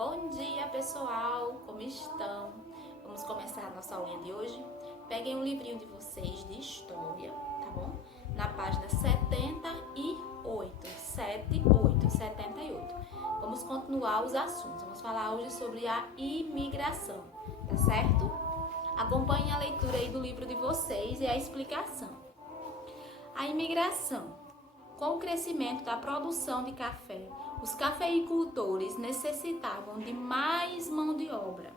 Bom dia, pessoal! Como estão? Vamos começar a nossa aulinha de hoje? Peguem um livrinho de vocês de história, tá bom? Na página 78. Vamos continuar os assuntos. Vamos falar hoje sobre a imigração, tá certo? Acompanhem a leitura aí do livro de vocês e a explicação. A imigração. Com o crescimento da produção de café, os cafeicultores necessitavam de mais mão de obra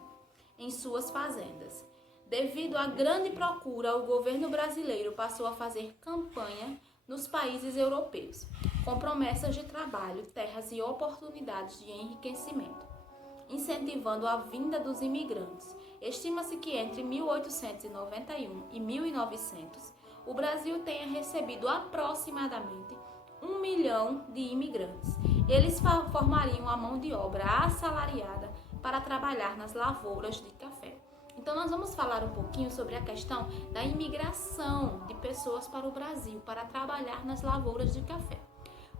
em suas fazendas. Devido à grande procura, o governo brasileiro passou a fazer campanha nos países europeus, com promessas de trabalho, terras e oportunidades de enriquecimento, incentivando a vinda dos imigrantes. Estima-se que entre 1891 e 1900, o Brasil tenha recebido aproximadamente 1 milhão de imigrantes. Eles formariam a mão de obra assalariada para trabalhar nas lavouras de café. Então nós vamos falar um pouquinho sobre a questão da imigração de pessoas para o Brasil, para trabalhar nas lavouras de café.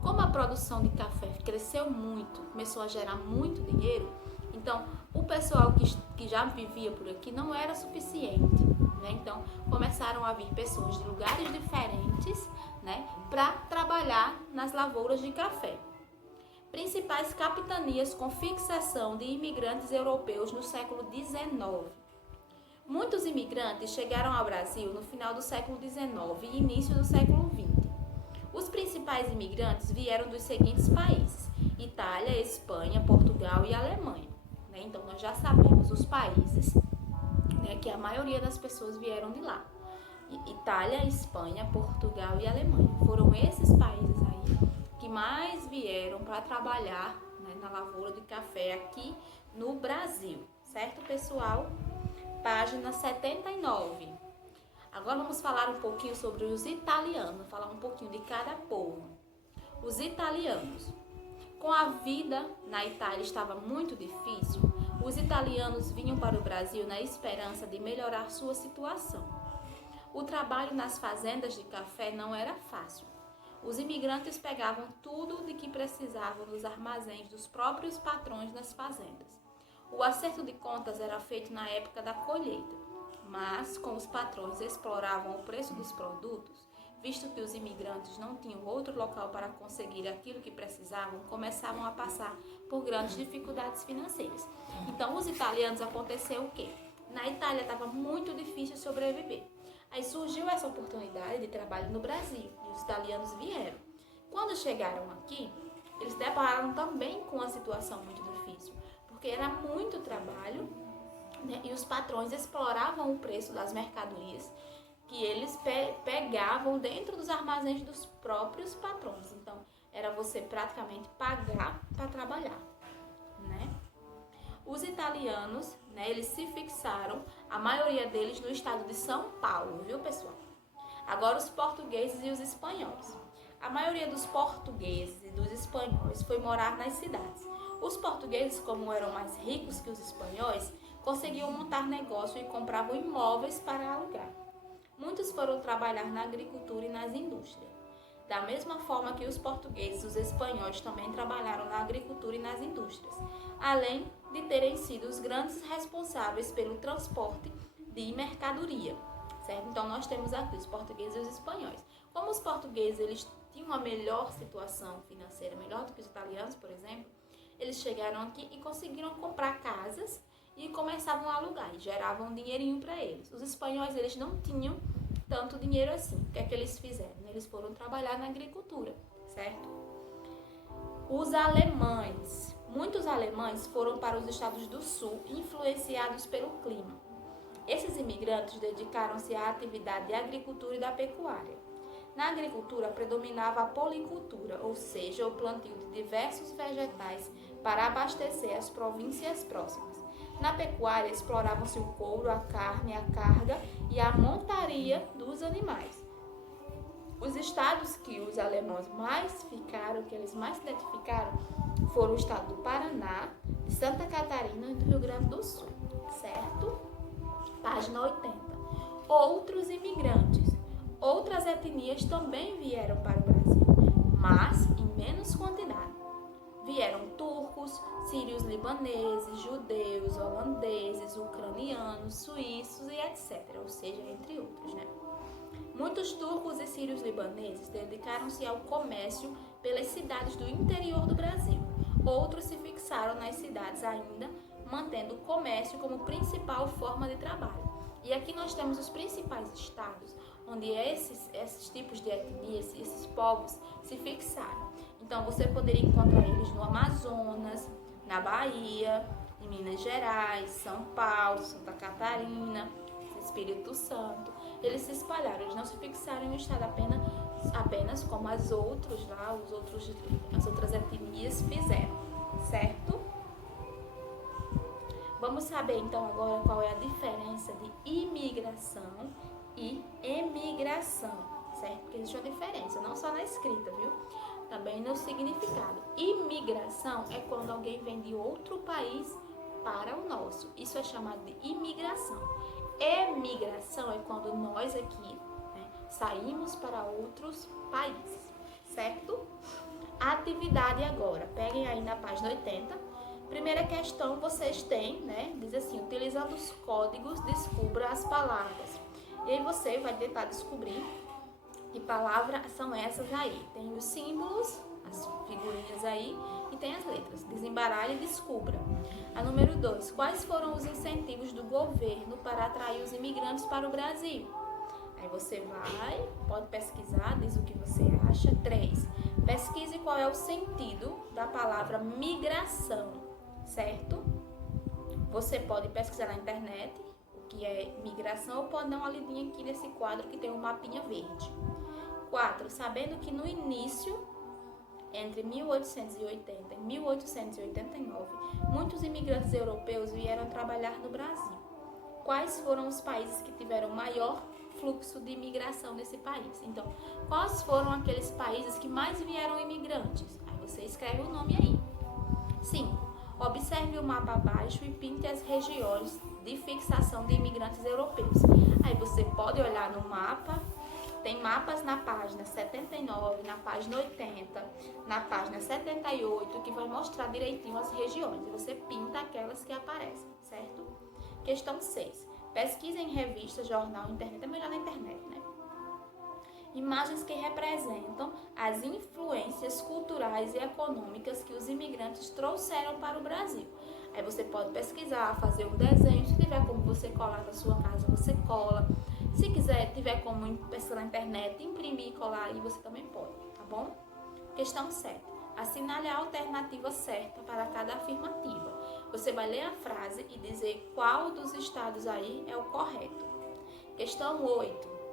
Como a produção de café cresceu muito, começou a gerar muito dinheiro, então o pessoal que já vivia por aqui não era suficiente, né? Então começaram a vir pessoas de lugares diferentes, né, para trabalhar nas lavouras de café. Principais capitanias com fixação de imigrantes europeus no século XIX. Muitos imigrantes chegaram ao Brasil no final do século XIX e início do século XX. Os principais imigrantes vieram dos seguintes países: Itália, Espanha, Portugal e Alemanha. Então nós já sabemos os países, né, que a maioria das pessoas vieram de lá. Itália, Espanha, Portugal e Alemanha. Foram esses países aí que mais vieram para trabalhar, né, na lavoura de café aqui no Brasil. Certo, pessoal? Página 79. Agora vamos falar um pouquinho sobre os italianos, falar um pouquinho de cada povo. Os italianos. Com a vida na Itália estava muito difícil, os italianos vinham para o Brasil na esperança de melhorar sua situação. O trabalho nas fazendas de café não era fácil. Os imigrantes pegavam tudo de que precisavam nos armazéns dos próprios patrões nas fazendas. O acerto de contas era feito na época da colheita, mas como os patrões exploravam o preço dos produtos, visto que os imigrantes não tinham outro local para conseguir aquilo que precisavam, começavam a passar por grandes dificuldades financeiras. Então, os italianos, aconteceu o quê? Na Itália estava muito difícil sobreviver. Aí surgiu essa oportunidade de trabalho no Brasil e os italianos vieram. Quando chegaram aqui, eles depararam também com uma situação muito difícil, porque era muito trabalho, né, e os patrões exploravam o preço das mercadorias que eles pegavam dentro dos armazéns dos próprios patrões. Então, era você praticamente pagar para trabalhar, né? Os italianos, né, eles se fixaram, a maioria deles no estado de São Paulo, viu, pessoal? Agora os portugueses e os espanhóis. A maioria dos portugueses e dos espanhóis foi morar nas cidades. Os portugueses, como eram mais ricos que os espanhóis, conseguiam montar negócio e compravam imóveis para alugar. Muitos foram trabalhar na agricultura e nas indústrias. Da mesma forma que os portugueses e os espanhóis também trabalharam na agricultura e nas indústrias, além de terem sido os grandes responsáveis pelo transporte de mercadoria, certo? Então nós temos aqui os portugueses e os espanhóis. Como os portugueses eles tinham uma melhor situação financeira, melhor do que os italianos, por exemplo, eles chegaram aqui e conseguiram comprar casas e começavam a alugar e geravam um dinheirinho para eles. Os espanhóis eles não tinham tanto dinheiro assim. O que é que eles fizeram? Eles foram trabalhar na agricultura, certo? Os alemães. Muitos alemães foram para os estados do sul, influenciados pelo clima. Esses imigrantes dedicaram-se à atividade de agricultura e da pecuária. Na agricultura predominava a policultura, ou seja, o plantio de diversos vegetais para abastecer as províncias próximas. Na pecuária exploravam-se o couro, a carne, a carga e a montaria dos animais. Os estados que os alemães mais ficaram, que eles mais se identificaram, foram o estado do Paraná, de Santa Catarina e do Rio Grande do Sul, certo? Página 80. Outros imigrantes. Outras etnias também vieram para o Brasil, mas em menos quantidade. vieram turcos, sírios libaneses, judeus, holandeses, ucranianos, suíços e etc. Ou seja, entre outros, né? Muitos turcos e sírios libaneses dedicaram-se ao comércio pelas cidades do interior do Brasil. Outros se fixaram nas cidades ainda, mantendo o comércio como principal forma de trabalho. E aqui nós temos os principais estados onde esses tipos de etnias, esses povos se fixaram. Então você poderia encontrar eles no Amazonas, na Bahia, em Minas Gerais, São Paulo, Santa Catarina, Espírito Santo. Eles se espalharam, eles não se fixaram em um estado apenas como as outras etnias fizeram, certo? Vamos saber então agora qual é a diferença de imigração e emigração, certo? Porque existe uma diferença, não só na escrita, viu? Também no significado. Imigração é quando alguém vem de outro país para o nosso. Isso é chamado de imigração. Emigração é quando nós aqui, né, saímos para outros países, certo? Atividade agora. Peguem aí na página 80. Primeira questão vocês têm, né? Diz assim, utilizando os códigos, descubra as palavras. E aí você vai tentar descobrir que palavras são essas aí. Tem os símbolos, as figurinhas aí, e tem as letras. Desembaralhe e descubra. A número 2. Quais foram os incentivos do governo para atrair os imigrantes para o Brasil? Aí você pode pesquisar, diz o que você acha. 3. Pesquise qual é o sentido da palavra migração, certo? Você pode pesquisar na internet o que é migração ou pode dar uma lidinha aqui nesse quadro que tem um mapinha verde. 4. Sabendo que no início, entre 1880 e 1889, muitos imigrantes europeus vieram trabalhar no Brasil. Quais foram os países que tiveram maior fluxo de imigração nesse país? Então, quais foram aqueles países que mais vieram imigrantes? Aí você escreve o nome aí. 5. Observe o mapa abaixo e pinte as regiões de fixação de imigrantes europeus. Aí você pode olhar no mapa, tem mapas na página 79, na página 80, na página 78, que vai mostrar direitinho as regiões. E você pinta aquelas que aparecem, certo? Questão 6. Pesquisa em revista, jornal, internet. É melhor na internet, né? Imagens que representam as influências culturais e econômicas que os imigrantes trouxeram para o Brasil. Aí você pode pesquisar, fazer um desenho. Se tiver como você colar na sua casa, você cola. Se tiver como pesquisar na internet, imprimir e colar, aí você também pode, tá bom? Questão 7. Assinale a alternativa certa para cada afirmativa. Você vai ler a frase e dizer qual dos estados aí é o correto. Questão 8.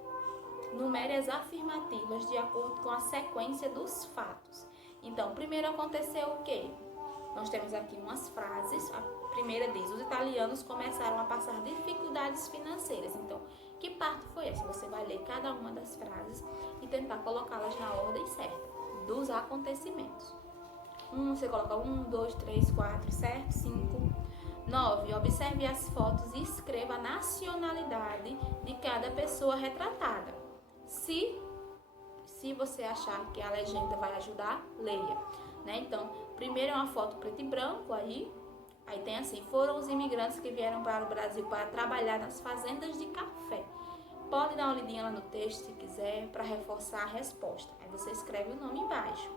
Numere as afirmativas de acordo com a sequência dos fatos. Então, primeiro aconteceu o quê? Nós temos aqui umas frases. A primeira diz, os italianos começaram a passar dificuldades financeiras. Então, que parte foi essa? Você vai ler cada uma das frases e tentar colocá-las na ordem certa dos acontecimentos. Você coloca 1, 2, 3, 4, certo? 5. 9. Observe as fotos e escreva a nacionalidade de cada pessoa retratada. Se você achar que a legenda vai ajudar, leia, né? Então, primeiro é uma foto preto e branco aí tem assim, foram os imigrantes que vieram para o Brasil para trabalhar nas fazendas de café. Pode dar uma lidinha lá no texto se quiser para reforçar a resposta. Aí você escreve o nome embaixo.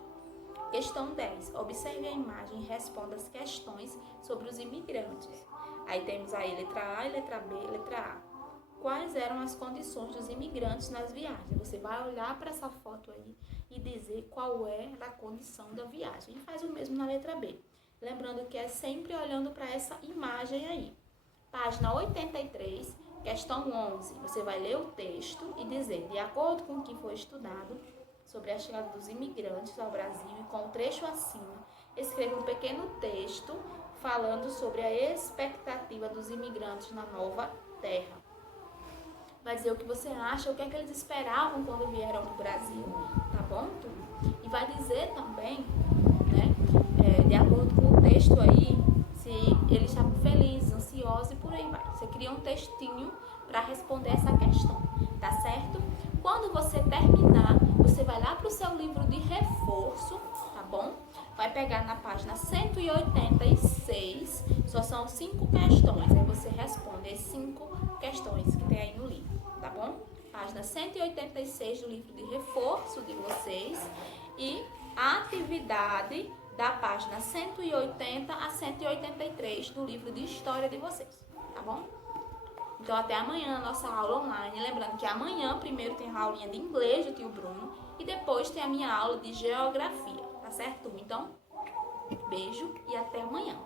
Questão 10. Observe a imagem e responda as questões sobre os imigrantes. Aí temos aí letra A e letra B, letra A. Quais eram as condições dos imigrantes nas viagens? Você vai olhar para essa foto aí e dizer qual é a condição da viagem. E faz o mesmo na letra B. Lembrando que é sempre olhando para essa imagem aí. Página 83, questão 11. Você vai ler o texto e dizer, de acordo com o que foi estudado sobre a chegada dos imigrantes ao Brasil e com o trecho acima, escreva um pequeno texto falando sobre a expectativa dos imigrantes na nova terra. Vai dizer o que você acha, o que é que eles esperavam quando vieram para o Brasil, tá bom? E vai dizer também, né, de acordo com o texto aí, se eles estavam felizes, ansiosos e por aí vai. Você cria um textinho para responder essa questão, tá certo? Quando você terminar, você vai lá para o seu livro de reforço, tá bom? vai pegar na página 186, só são 5 questões. Aí você responde as 5 questões que tem aí no livro, tá bom? Página 186 do livro de reforço de vocês e a atividade da página 180 a 183 do livro de história de vocês, tá bom? Então até amanhã a nossa aula online. Lembrando que amanhã primeiro tem a aulinha de inglês do tio Bruno e depois tem a minha aula de geografia, tá certo, turma? Então, beijo e até amanhã.